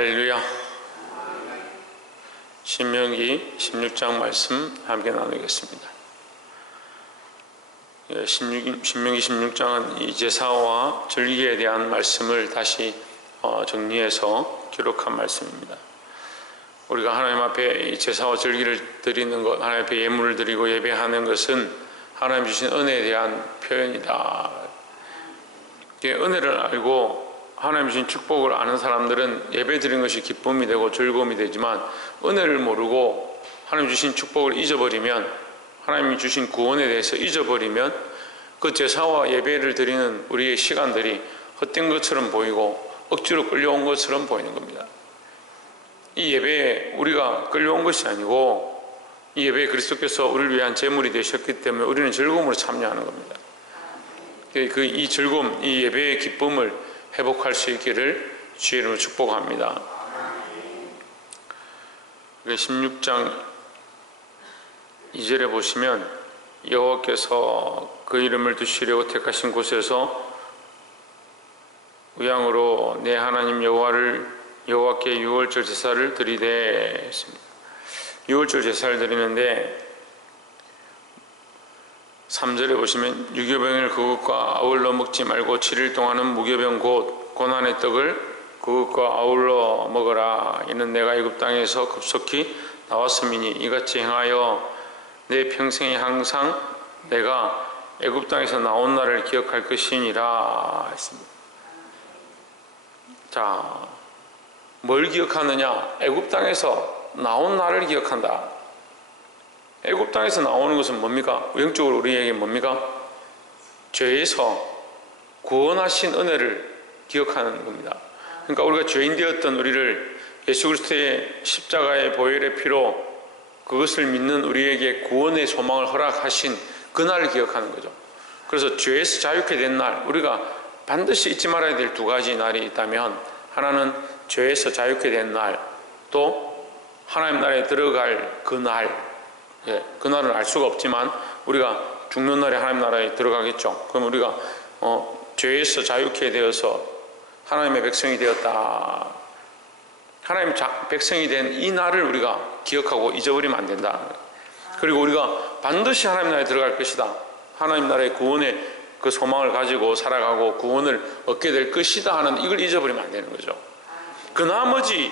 할렐루야. 신명기 16장 말씀 함께 나누겠습니다. 신명기 16장은 이 제사와 절기에 대한 말씀을 다시 정리해서 기록한 말씀입니다. 우리가 하나님 앞에 이 제사와 절기를 드리는 것, 하나님 앞에 예물을 드리고 예배하는 것은 하나님 주신 은혜에 대한 표현이다. 은혜를 알고 하나님 주신 축복을 아는 사람들은 예배 드리는 것이 기쁨이 되고 즐거움이 되지만, 은혜를 모르고 하나님 주신 축복을 잊어버리면, 하나님이 주신 구원에 대해서 잊어버리면 그 제사와 예배를 드리는 우리의 시간들이 헛된 것처럼 보이고 억지로 끌려온 것처럼 보이는 겁니다. 이 예배에 우리가 끌려온 것이 아니고, 이 예배에 그리스도께서 우리를 위한 제물이 되셨기 때문에 우리는 즐거움으로 참여하는 겁니다. 이 즐거움, 이 예배의 기쁨을 회복할 수 있기를 주의 이름으로 축복합니다. 16장 2절에 보시면, 여호와께서 그 이름을 두시려고 택하신 곳에서 우양으로 내 하나님 여호와께 유월절 제사를 드리되 했습니다. 유월절 제사를 드리는데 3절에 보시면, 유교병을 그것과 아울러 먹지 말고 7일 동안은 무교병 곧 고난의 떡을 그것과 아울러 먹어라. 이는 내가 애굽 땅에서 급속히 나왔음이니 이같이 행하여 내 평생에 항상 내가 애굽 땅에서 나온 날을 기억할 것이니라 했습니다. 자, 뭘 기억하느냐? 애굽 땅에서 나온 날을 기억한다. 애굽 땅에서 나오는 것은 뭡니까? 영적으로 우리에게 뭡니까? 죄에서 구원하신 은혜를 기억하는 겁니다. 그러니까 우리가 죄인 되었던 우리를 예수 그리스도의 십자가의 보혈의 피로 그것을 믿는 우리에게 구원의 소망을 허락하신 그날을 기억하는 거죠. 그래서 죄에서 자유케 된 날, 우리가 반드시 잊지 말아야 될 두 가지 날이 있다면, 하나는 죄에서 자유케 된 날, 또 하나님 나라에 들어갈 그 날. 그날은 알 수가 없지만 우리가 죽는 날에 하나님 나라에 들어가겠죠. 그럼 우리가 죄에서 자유케 되어서 하나님의 백성이 되었다. 하나님의 백성이 된 이 날을 우리가 기억하고 잊어버리면 안 된다. 그리고 우리가 반드시 하나님 나라에 들어갈 것이다. 하나님 나라의 구원의 그 소망을 가지고 살아가고 구원을 얻게 될 것이다 하는 이걸 잊어버리면 안 되는 거죠. 그 나머지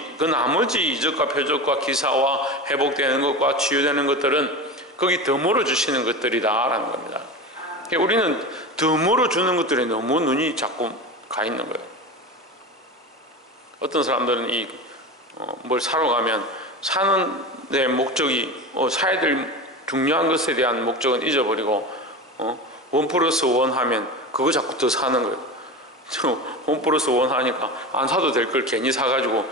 이적과 표적과 기사와 회복되는 것과 치유되는 것들은 거기 덤으로 주시는 것들이다라는 겁니다. 우리는 덤으로 주는 것들에 너무 눈이 자꾸 가 있는 거예요. 어떤 사람들은 뭘 사러 가면 사는 데 목적이 사야 될 중요한 것에 대한 목적은 잊어버리고 1+1 하면 그거 자꾸 더 사는 거예요. 1+1 하니까 안 사도 될 걸 괜히 사가지고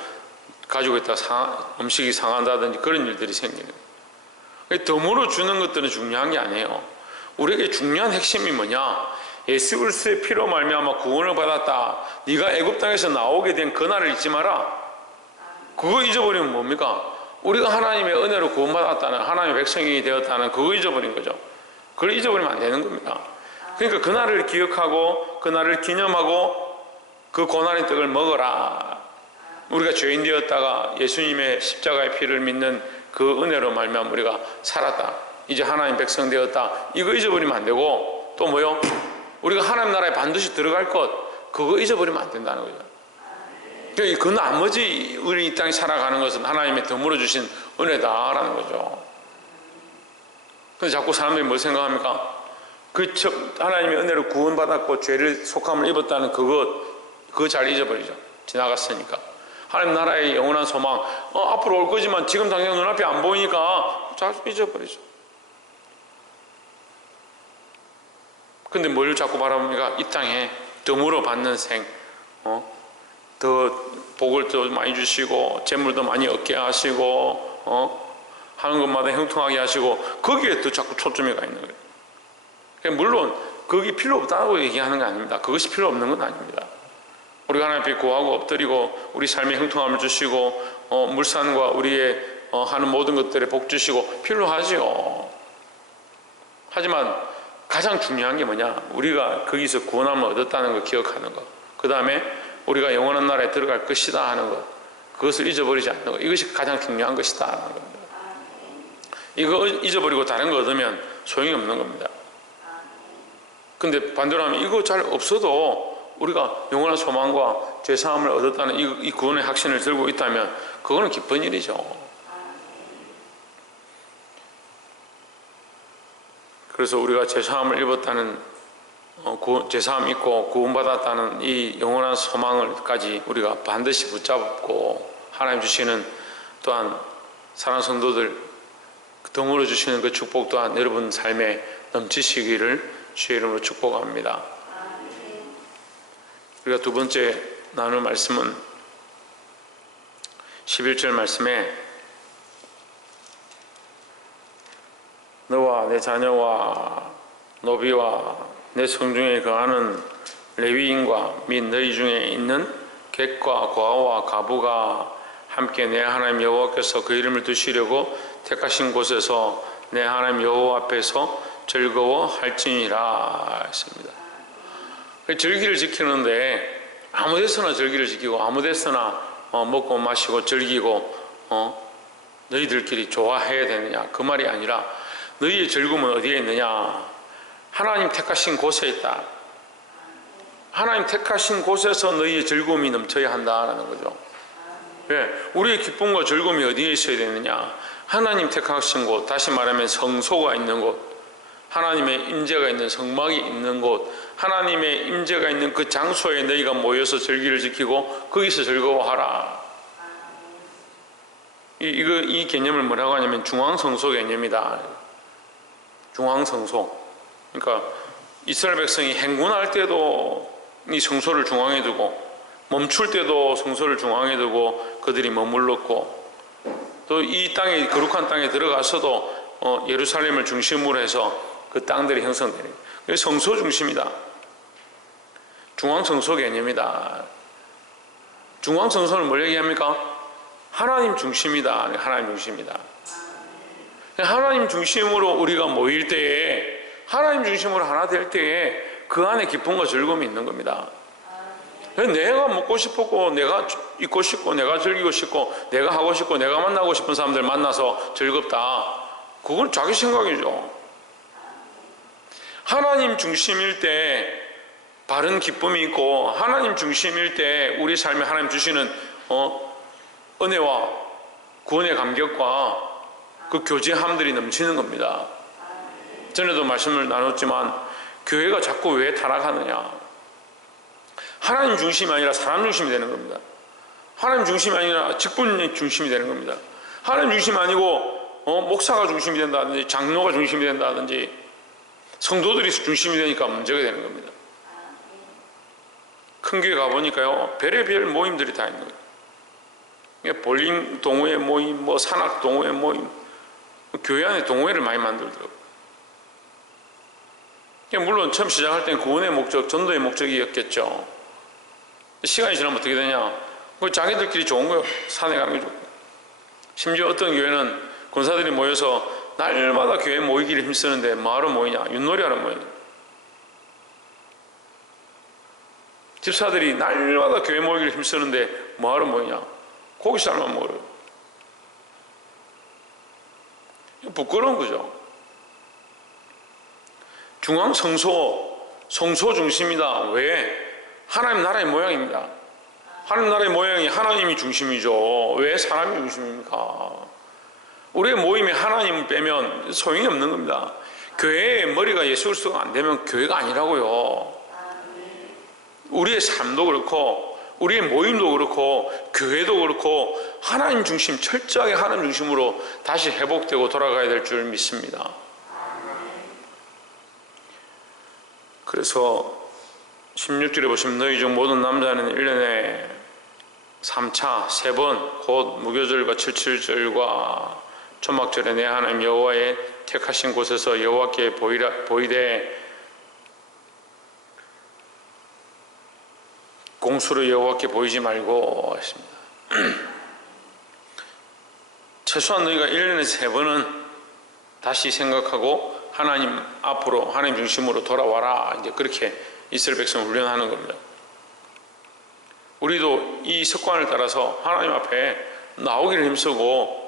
가지고 있다가 음식이 상한다든지 그런 일들이 생기는 거예요. 덤으로 주는 것들은 중요한 게 아니에요. 우리에게 중요한 핵심이 뭐냐? 예수 그리스도의 피로 말미암아 구원을 받았다. 네가 애굽 땅에서 나오게 된 그날을 잊지 마라. 그거 잊어버리면 뭡니까? 우리가 하나님의 은혜로 구원받았다는, 하나님의 백성이 되었다는 그거 잊어버린 거죠. 그걸 잊어버리면 안 되는 겁니다. 그러니까 그날을 기억하고 그날을 기념하고 그 고난의 떡을 먹어라. 우리가 죄인 되었다가 예수님의 십자가의 피를 믿는 그 은혜로 말미암아 우리가 살았다. 이제 하나님 백성 되었다. 이거 잊어버리면 안 되고, 또 뭐요? 우리가 하나님 나라에 반드시 들어갈 것, 그거 잊어버리면 안 된다는 거죠. 그 나머지 우리 이 땅에 살아가는 것은 하나님의 덤으로 주신 은혜다라는 거죠. 근데 자꾸 사람들이 뭘 생각합니까? 하나님의 은혜로 구원받았고 죄를 속함을 입었다는 그거 잘 잊어버리죠. 지나갔으니까. 하나님 나라의 영원한 소망, 앞으로 올 거지만 지금 당장 눈앞에 안 보이니까 잘 잊어버리죠. 근데 뭘 자꾸 바라봅니까? 이 땅에 덤으로 받는 생, 더 복을 더 많이 주시고 재물도 많이 얻게 하시고 하는 것마다 형통하게 하시고, 거기에 또 자꾸 초점이 가 있는 거예요. 물론 그게 필요 없다고 얘기하는 게 아닙니다. 그것이 필요 없는 건 아닙니다. 우리가 하나님 앞에 구하고 엎드리고 우리 삶의 형통함을 주시고 물산과 우리의 하는 모든 것들에 복 주시고 필요하지요. 하지만 가장 중요한 게 뭐냐? 우리가 거기서 구원함을 얻었다는 걸 기억하는 것, 그 다음에 우리가 영원한 나라에 들어갈 것이다 하는 것, 그것을 잊어버리지 않는 것, 이것이 가장 중요한 것이다 하는 겁니다. 이거 잊어버리고 다른 거 얻으면 소용이 없는 겁니다. 근데 반대로 하면 이거 잘 없어도 우리가 영원한 소망과 죄사함을 얻었다는 이 구원의 확신을 들고 있다면 그거는 기쁜 일이죠. 그래서 우리가 죄사함을 입었다는 죄사함 있고 구원받았다는 이 영원한 소망을까지 우리가 반드시 붙잡고 하나님 주시는 또한 사랑하는 성도들 덤으로 주시는 그 축복 또한 여러분 삶에 넘치시기를 주의 이름으로 축복합니다. 우리가 두 번째 나눌 말씀은 11절 말씀에 너와 내 자녀와 노비와 내 성중에 거하는 레위인과 및 너희 중에 있는 객과 과와 가부가 함께 내 하나님 여호와께서 그 이름을 두시려고 택하신 곳에서 내 하나님 여호와 앞에서 즐거워할지니라 했습니다. 절기를 지키는데 아무 데서나 절기를 지키고 아무 데서나 먹고 마시고 즐기고 너희들끼리 좋아해야 되느냐, 그 말이 아니라 너희의 즐거움은 어디에 있느냐? 하나님 택하신 곳에 있다. 하나님 택하신 곳에서 너희의 즐거움이 넘쳐야 한다는 거죠. 왜? 우리의 기쁨과 즐거움이 어디에 있어야 되느냐? 하나님 택하신 곳, 다시 말하면 성소가 있는 곳, 하나님의 임재가 있는 성막이 있는 곳, 하나님의 임재가 있는 그 장소에 너희가 모여서 절기를 지키고 거기서 즐거워하라. 이 개념을 뭐라고 하냐면 중앙성소 개념이다. 중앙성소. 그러니까 이스라엘 백성이 행군할 때도 이 성소를 중앙에 두고 멈출 때도 성소를 중앙에 두고 그들이 머물렀고 또 이 땅에 거룩한 땅에 들어가서도 예루살렘을 중심으로 해서 그 땅들이 형성되는 거예요. 성소 중심이다. 중앙성소 개념이다. 중앙성소는 뭘 얘기합니까? 하나님 중심이다. 하나님 중심이다. 하나님 중심으로 우리가 모일 때에 하나님 중심으로 하나 될 때에 그 안에 기쁨과 즐거움이 있는 겁니다. 내가 먹고 싶었고 내가 입고 싶고 내가 즐기고 싶고 내가 하고 싶고 내가 만나고 싶은 사람들 만나서 즐겁다. 그건 자기 생각이죠. 하나님 중심일 때 바른 기쁨이 있고 하나님 중심일 때 우리 삶에 하나님 주시는 은혜와 구원의 감격과 그 교제함들이 넘치는 겁니다. 전에도 말씀을 나눴지만 교회가 자꾸 왜 타락하느냐? 하나님 중심이 아니라 사람 중심이 되는 겁니다. 하나님 중심이 아니라 직분 중심이 되는 겁니다. 하나님 중심이 아니고 목사가 중심이 된다든지 장로가 중심이 된다든지 성도들이 중심이 되니까 문제가 되는 겁니다. 큰 교회 가보니까요 별의별 모임들이 다 있는 거예요. 볼링 동호회 모임, 산악 동호회 모임, 교회 안에 동호회를 많이 만들더라고요. 물론 처음 시작할 때는 구원의 목적, 전도의 목적이었겠죠. 시간이 지나면 어떻게 되냐? 자기들끼리 좋은 거예요. 산에 가는 게 좋고. 심지어 어떤 교회는 권사들이 모여서 날마다 교회 모이기를 힘쓰는데 뭐하러 모이냐? 윷놀이하러 모이냐? 집사들이 날마다 교회 모이기를 힘쓰는데 뭐하러 모이냐? 고기살만 먹어요. 부끄러운 거죠. 중앙성소, 성소 중심이다. 왜? 하나님 나라의 모양입니다. 하나님 나라의 모양이 하나님이 중심이죠. 왜 사람이 중심입니까? 우리의 모임에 하나님을 빼면 소용이 없는 겁니다. 교회의 머리가 예수 그리스도가 안 되면 교회가 아니라고요. 우리의 삶도 그렇고 우리의 모임도 그렇고 교회도 그렇고 하나님 중심, 철저하게 하나님 중심으로 다시 회복되고 돌아가야 될 줄 믿습니다. 그래서 16절에 보시면 너희 중 모든 남자는 1년에 3차 3번 곧 무교절과 77절과 초막절에 내 하나님 여호와의 택하신 곳에서 여호와께 보이되 공수로 여호와께 보이지 말고 했습니다. 최소한 너희가 1년에 3번은 다시 생각하고 하나님 앞으로 하나님 중심으로 돌아와라. 이제 그렇게 이스라엘 백성을 훈련하는 겁니다. 우리도 이 습관을 따라서 하나님 앞에 나오기를 힘쓰고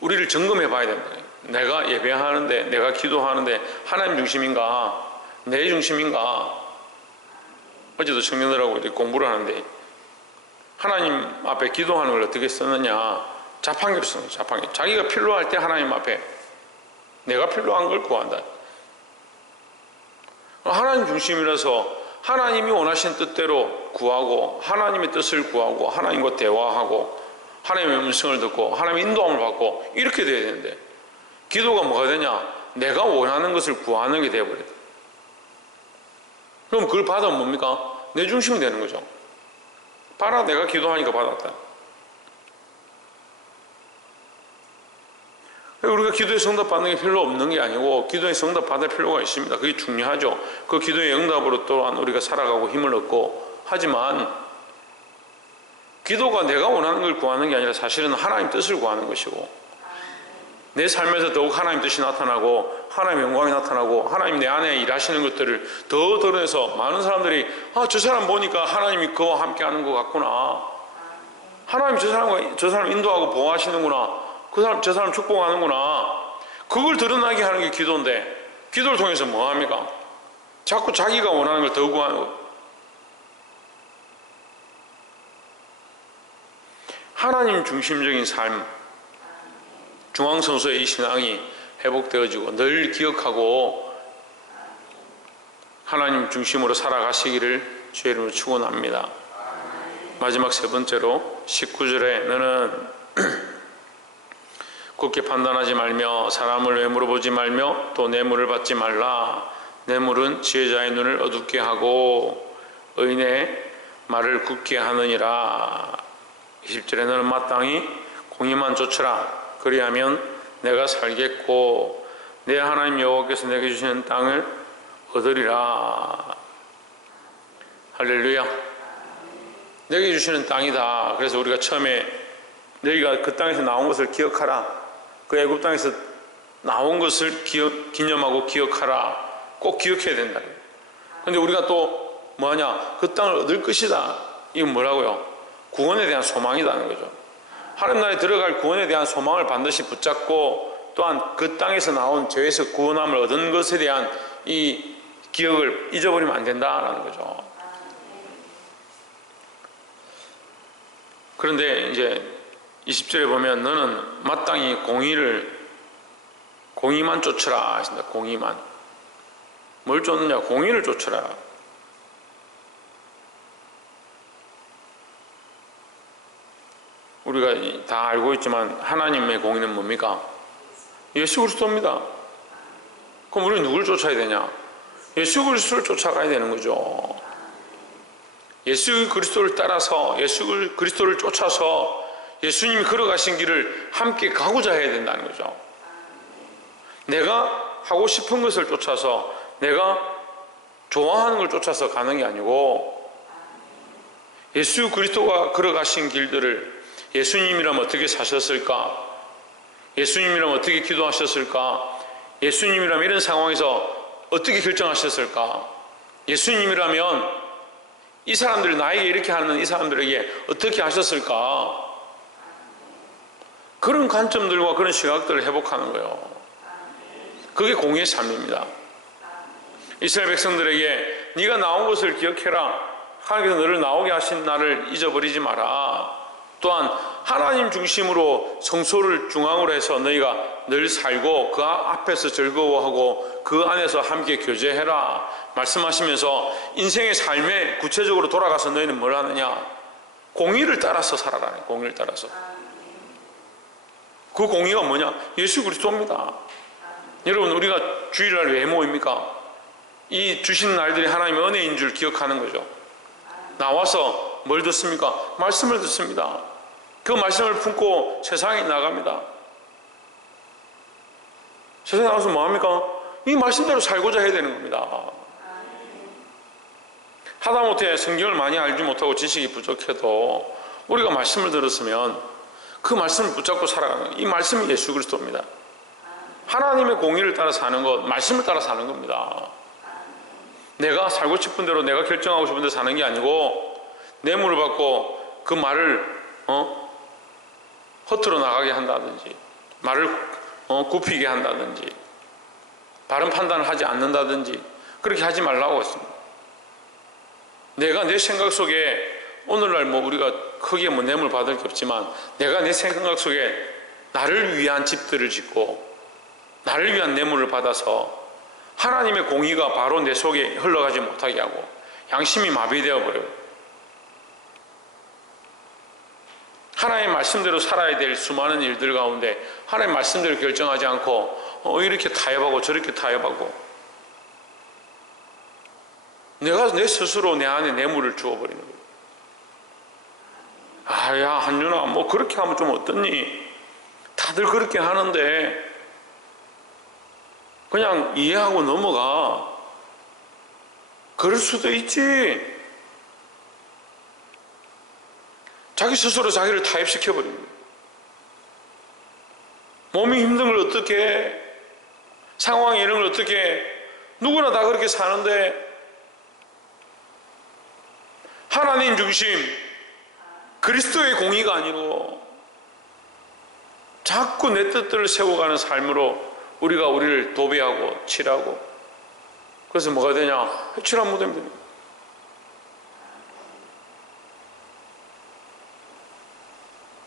우리를 점검해 봐야 된다. 내가 예배하는데, 내가 기도하는데 하나님 중심인가, 내 중심인가. 어제도 청년들하고 이렇게 공부를 하는데 하나님 앞에 기도하는 걸 어떻게 쓰느냐, 자판기로 쓰는 거예요. 자판기. 자기가 필요할 때 하나님 앞에 내가 필요한 걸 구한다. 하나님 중심이라서 하나님이 원하신 뜻대로 구하고, 하나님의 뜻을 구하고, 하나님과 대화하고, 하나님의 음성을 듣고, 하나님의 인도함을 받고, 이렇게 돼야 되는데, 기도가 뭐가 되냐? 내가 원하는 것을 구하는 게 되어버려요. 그럼 그걸 받으면 뭡니까? 내 중심이 되는 거죠. 봐라, 내가 기도하니까 받았다. 우리가 기도의 응답 받는 게 별로 없는 게 아니고, 기도의 응답 받을 필요가 있습니다. 그게 중요하죠. 그 기도의 응답으로 또한 우리가 살아가고 힘을 얻고, 하지만 기도가 내가 원하는 걸 구하는 게 아니라 사실은 하나님 뜻을 구하는 것이고, 내 삶에서 더욱 하나님 뜻이 나타나고, 하나님의 영광이 나타나고, 하나님 내 안에 일하시는 것들을 더 드러내서 많은 사람들이 저 사람 보니까 하나님이 그와 함께 하는 것 같구나, 하나님 저 사람 인도하고 보호하시는구나, 저 사람 축복하는구나, 그걸 드러나게 하는 게 기도인데, 기도를 통해서 뭐 합니까? 자꾸 자기가 원하는 걸 더 구하는 거. 하나님 중심적인 삶, 중앙성소의 이 신앙이 회복되어지고 늘 기억하고 하나님 중심으로 살아가시기를 주의 이름으로 축원합니다. 마지막 세 번째로 19절에 너는 굳게 판단하지 말며 사람을 외모로 보지 말며 또 뇌물을 받지 말라. 뇌물은 지혜자의 눈을 어둡게 하고 의인의 말을 굳게 하느니라. 20절에 너는 마땅히 공의만 쫓으라. 그리하면 내가 살겠고 내 하나님 여호와께서 내게 주시는 땅을 얻으리라. 할렐루야. 내게 주시는 땅이다. 그래서 우리가 처음에 너희가 그 땅에서 나온 것을 기억하라, 그 애굽 땅에서 나온 것을 기념하고 기억하라. 꼭 기억해야 된다. 그런데 우리가 또 뭐하냐, 그 땅을 얻을 것이다. 이건 뭐라고요? 구원에 대한 소망이라는 거죠. 하나님 나라에 들어갈 구원에 대한 소망을 반드시 붙잡고, 또한 그 땅에서 나온 죄에서 구원함을 얻은 것에 대한 이 기억을 잊어버리면 안 된다라는 거죠. 그런데 이제 20절에 보면 너는 마땅히 공의만 쫓으라 하신다. 공의만. 뭘 쫓느냐? 공의를 쫓으라. 우리가 다 알고 있지만 하나님의 공의는 뭡니까? 예수 그리스도입니다. 그럼 우리는 누굴 쫓아야 되냐? 예수 그리스도를 쫓아가야 되는 거죠. 예수 그리스도를 따라서, 예수 그리스도를 쫓아서 예수님이 걸어가신 길을 함께 가고자 해야 된다는 거죠. 내가 하고 싶은 것을 쫓아서, 내가 좋아하는 걸 쫓아서 가는 게 아니고, 예수 그리스도가 걸어가신 길들을, 예수님이라면 어떻게 사셨을까? 예수님이라면 어떻게 기도하셨을까? 예수님이라면 이런 상황에서 어떻게 결정하셨을까? 예수님이라면 이 사람들, 나에게 이렇게 하는 이 사람들에게 어떻게 하셨을까? 그런 관점들과 그런 시각들을 회복하는 거예요. 그게 공의의 삶입니다. 이스라엘 백성들에게 네가 나온 것을 기억해라. 하나님께서 너를 나오게 하신 나를 잊어버리지 마라. 또한 하나님 중심으로 성소를 중앙으로 해서 너희가 늘 살고 그 앞에서 즐거워하고 그 안에서 함께 교제해라 말씀하시면서 인생의 삶에 구체적으로 돌아가서 너희는 뭘 하느냐? 공의를 따라서 살아라. 공의를 따라서. 그 공의가 뭐냐? 예수 그리스도입니다. 여러분, 우리가 주일날 왜 모입니까? 이 주신 날들이 하나님의 은혜인 줄 기억하는 거죠. 나와서 뭘 듣습니까? 말씀을 듣습니다. 그 말씀을 품고 세상에 나갑니다. 세상에 나가서 뭐합니까? 이 말씀대로 살고자 해야 되는 겁니다. 하다못해 성경을 많이 알지 못하고 지식이 부족해도 우리가 말씀을 들었으면 그 말씀을 붙잡고 살아가는 거예요. 이 말씀이 예수 그리스도입니다. 하나님의 공의를 따라 사는 것, 말씀을 따라 사는 겁니다. 내가 살고 싶은 대로, 내가 결정하고 싶은 대로 사는 게 아니고 뇌물을 받고 그 말을 허투루 나가게 한다든지, 말을 굽히게 한다든지, 바른 판단을 하지 않는다든지, 그렇게 하지 말라고 했습니다. 내가 내 생각 속에 오늘날 우리가 크게 뇌물 받을 게 없지만, 내가 내 생각 속에 나를 위한 집들을 짓고 나를 위한 뇌물을 받아서 하나님의 공의가 바로 내 속에 흘러가지 못하게 하고 양심이 마비되어 버려요. 하나님의 말씀대로 살아야 될 수많은 일들 가운데 하나님의 말씀대로 결정하지 않고 이렇게 타협하고 저렇게 타협하고, 내가 내 스스로 내 안에 뇌물을 주어버리는 거예요. 야 한윤아, 그렇게 하면 좀 어떻니? 다들 그렇게 하는데 그냥 이해하고 넘어가. 그럴 수도 있지. 자기 스스로 자기를 타협시켜버립니다. 몸이 힘든 걸 어떻게 해? 상황이 이런 걸 어떻게 해? 누구나 다 그렇게 사는데, 하나님 중심, 그리스도의 공의가 아니고 자꾸 내 뜻들을 세워가는 삶으로 우리가 우리를 도배하고 칠하고, 그래서 뭐가 되냐? 칠한 무덤이 됩니다.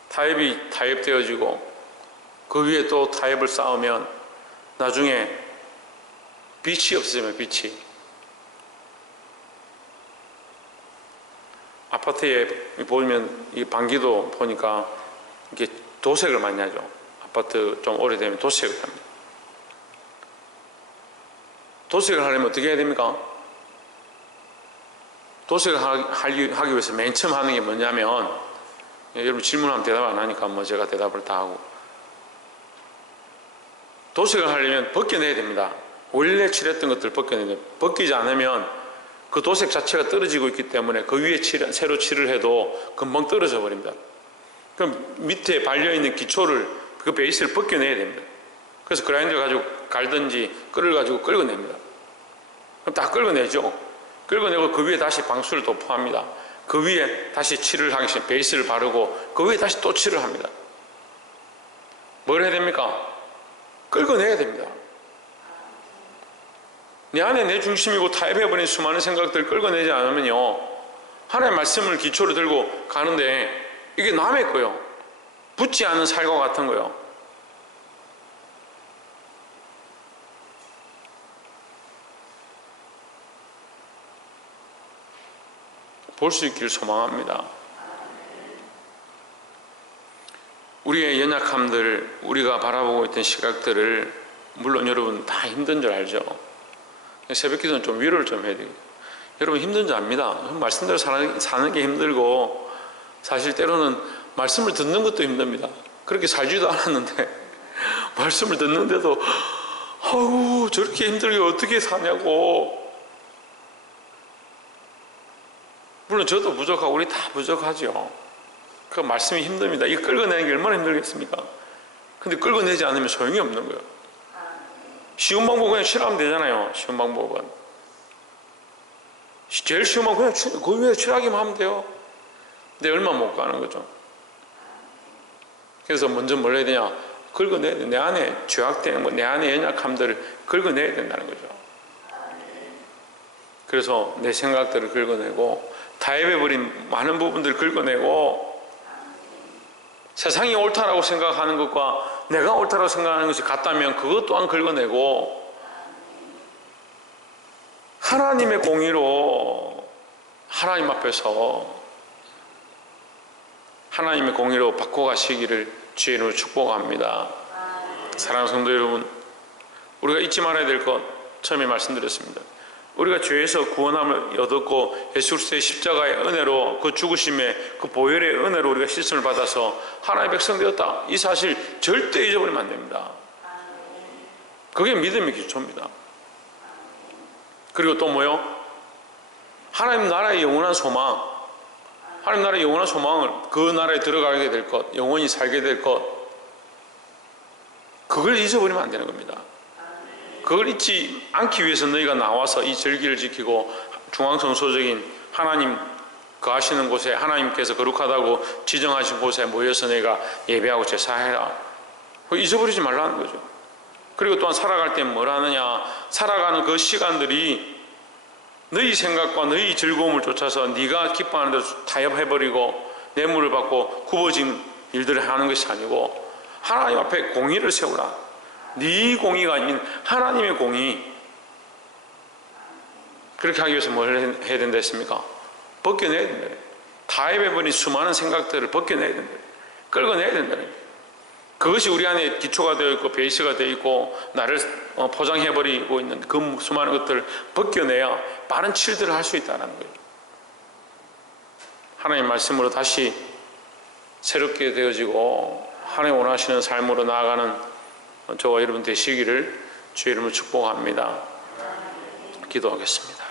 타협이 타협되어지고 그 위에 또 타협을 쌓으면 나중에 빛이 없으면 빛이. 아파트에 보면 이 방기도 보니까 이게 도색을 많이 하죠. 아파트 좀 오래되면 도색을 합니다. 도색을 하려면 어떻게 해야 됩니까? 도색을 하기 위해서 맨 처음 하는 게 뭐냐면, 여러분 질문하면 대답 안 하니까 제가 대답을 다 하고, 도색을 하려면 벗겨내야 됩니다. 원래 칠했던 것들을 벗겨내야 됩니다. 벗기지 않으면 그 도색 자체가 떨어지고 있기 때문에 그 위에 새로 칠을 해도 금방 떨어져 버립니다. 그럼 밑에 발려있는 기초를, 그 베이스를 벗겨내야 됩니다. 그래서 그라인더 가지고 갈든지 끌을 가지고 끌어냅니다. 그럼 다 끌어내죠. 끌어내고 그 위에 다시 방수를 도포합니다. 그 위에 다시 칠을 하기 시작, 베이스를 바르고 그 위에 다시 또 칠을 합니다. 뭘 해야 됩니까? 끌어내야 됩니다. 내 안에 내 중심이고 타협해버린 수많은 생각들을 끌어내지 않으면요, 하나님의 말씀을 기초로 들고 가는데 이게 남의 거요. 붙지 않은 살과 같은 거요. 볼 수 있기를 소망합니다. 우리의 연약함들, 우리가 바라보고 있던 시각들을, 물론 여러분 다 힘든 줄 알죠. 새벽 기도는 좀 위로를 좀 해야 돼요. 여러분 힘든 줄 압니다. 말씀대로 사는 게 힘들고, 사실 때로는 말씀을 듣는 것도 힘듭니다. 그렇게 살지도 않았는데 말씀을 듣는데도 아우 저렇게 힘들게 어떻게 사냐고. 물론 저도 부족하고 우리 다 부족하죠. 그 말씀이 힘듭니다. 이거 끌어내는 게 얼마나 힘들겠습니까? 근데 끌어내지 않으면 소용이 없는 거예요. 쉬운 방법은 그냥 칠하면 되잖아요. 쉬운 방법은. 제일 쉬운 방법은 그냥 그 위에 칠하기만 하면 돼요. 근데 얼마 못 가는 거죠. 그래서 먼저 뭘 해야 되냐? 긁어내야 돼. 내 안에 죄악된 내 안에 연약함들을 긁어내야 된다는 거죠. 그래서 내 생각들을 긁어내고, 타협해버린 많은 부분들을 긁어내고, 세상이 옳다라고 생각하는 것과 내가 옳다라고 생각하는 것이 같다면 그것 또한 긁어내고, 하나님의 공의로 하나님 앞에서 하나님의 공의로 바꿔가시기를 주의 이름으로 축복합니다. 사랑하는 성도 여러분, 우리가 잊지 말아야 될 것 처음에 말씀드렸습니다. 우리가 죄에서 구원함을 얻었고 예수 그리스도의 십자가의 은혜로, 그 죽으심의 그 보혈의 은혜로 우리가 씻음을 받아서 하나님의 백성 되었다. 이 사실 절대 잊어버리면 안 됩니다. 그게 믿음의 기초입니다. 그리고 또 뭐요? 하나님 나라의 영원한 소망, 하나님 나라의 영원한 소망을, 그 나라에 들어가게 될 것, 영원히 살게 될 것, 그걸 잊어버리면 안 되는 겁니다. 그걸 잊지 않기 위해서 너희가 나와서 이 절기를 지키고 중앙성소적인 하나님 거하시는 곳에 하나님께서 거룩하다고 지정하신 곳에 모여서 내가 예배하고 제사해라. 잊어버리지 말라는 거죠. 그리고 또한 살아갈 때 뭘 하느냐, 살아가는 그 시간들이 너희 생각과 너희 즐거움을 쫓아서 네가 기뻐하는 대로 타협해버리고 뇌물을 받고 굽어진 일들을 하는 것이 아니고 하나님 앞에 공의를 세우라. 네 공의가 아닌 하나님의 공의. 그렇게 하기 위해서 뭘 해야 된다 했습니까? 벗겨내야 된다. 타협해버린 수많은 생각들을 벗겨내야 된다. 끌어내야 된다. 그것이 우리 안에 기초가 되어 있고 베이스가 되어 있고 나를 포장해버리고 있는 그 수많은 것들을 벗겨내야 빠른 치유들을 할 수 있다는 거예요. 하나님 말씀으로 다시 새롭게 되어지고 하나님 원하시는 삶으로 나아가는 저와 여러분 되시기를 주의 이름으로 축복합니다. 기도하겠습니다.